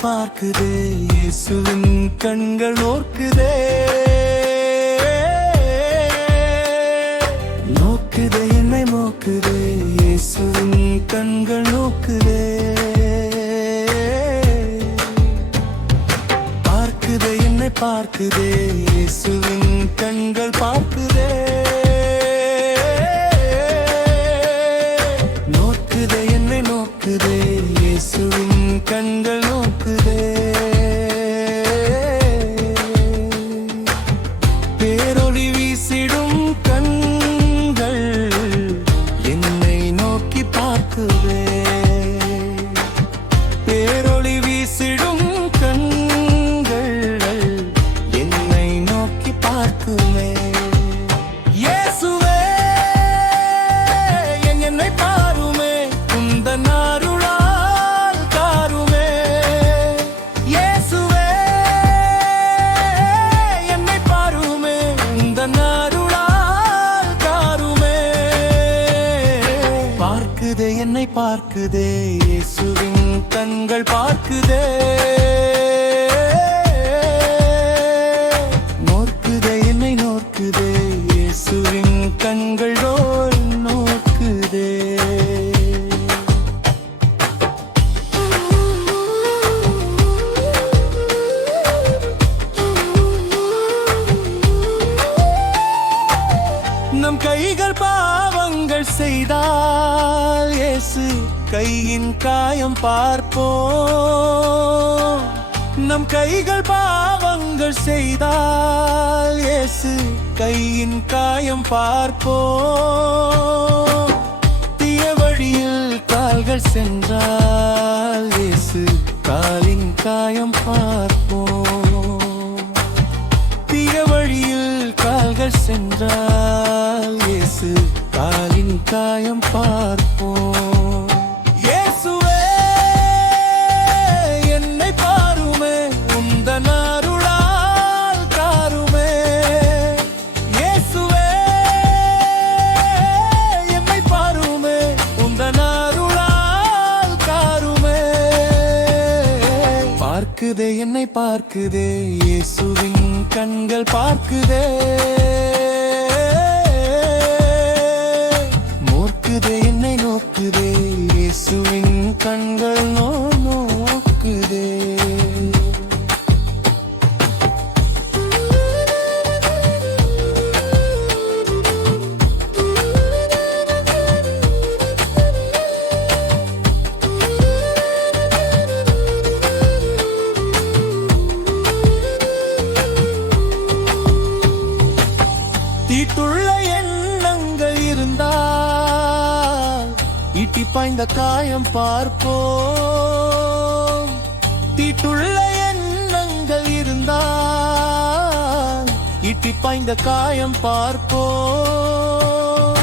பார்க்குதே, இயேசுவின் கண்கள் நோக்குதே, நோக்குதே என்னை நோக்குதே, இயேசுவின் கண்கள் நோக்குதே, பார்க்குதே என்னை பார்க்குதே, இயேசுவின் கண்கள் பார்க்குதே, நோக்குதே என்னை நோக்குதே, இயேசுவின் கண்கள் நோக்குதே, பேரொளி வீசிடும் கண்கள் என்னை நோக்கி பார்க்குதே, பேரொளி வீசிடும் கண்கள் என்னை நோக்கி பார்க்குமே, இயேசுவே என்னை பாருமே, உந்தன் அருளால் காருமே, இயேசுவே என்னை பாருமே, உந்தன் அருளால் காருமே, பார்க்குதே என்னை பார்க்குதே, இயேசுவின் கண்கள் பார்க்குதே, நோக்குதே என்னை நோக்குதே, இயேசுவின் கண்கள் நோக்குதே. நம் கைகள் பாவங்கள் செய்தால் இயேசு கையின் காயம் பார்ப்போம், நம் கைகள் பாவங்கள் செய்தால் இயேசு கையின் காயம் பார்ப்போம், தீய வழியில் கால்கள் சென்றால் இயேசு காலின் காயம் பார்ப்போம், தீய வழியில் கால்கள் சென்றால் இயேசு காலின் காயம் பார்ப்போம், இயேசுவே என்னை பாருமே, உந்தன் அருளால் காருமே, இயேசுவே என்னை பாருமே, உந்தன் அருளால் காருமே, பார்க்குதே என்னை பார்க்குதே, இயேசுவின் கண்கள் பார்க்குதே, நோக்குதே என்னை நோக்குதே, இயேசுவின் கண்கள் நோக்குதே. தீட்டுள்ள எண்ணங்கள் இருந்தால் ஈட்டி பாய்ந்த காயம் பார்ப்போம், தீட்டுள்ள எண்ணங்கள் இருந்தால் ஈட்டி பாய்ந்த காயம் பார்ப்போம்,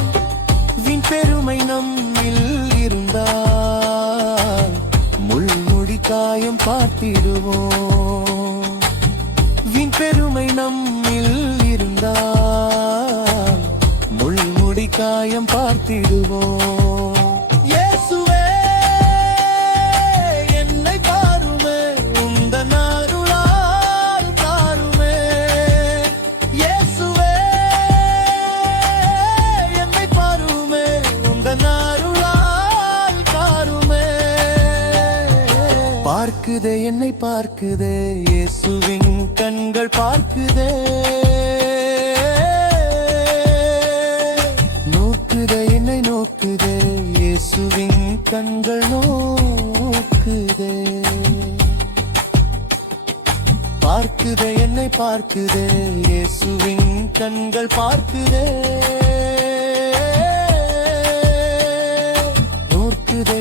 வீண் பெருமை நம்மில் இருந்தால் முள்முடி காயம் பார்த்திடுவோம், வீண் பெருமை நம்மில் இருந்தால் முள்முடி காயம் பார்த்திடுவோம், இயேசுவே என்னை பாருமே, உந்தன் அருளால் காருமே, இயேசுவே என்னை பாருமே, உந்தன் அருளால் காருமே, பார்க்குதே என்னை பார்க்குதே, இயேசுவின் கண்கள் பார்க்குதே, நோக்குதே என்னை நோக்குதே, இயேசுவின் கண்கள் நோக்குதே, பார்க்குதே என்னை பார்க்குதே, இயேசுவின் கண்கள் பார்க்குதே, நோக்குதே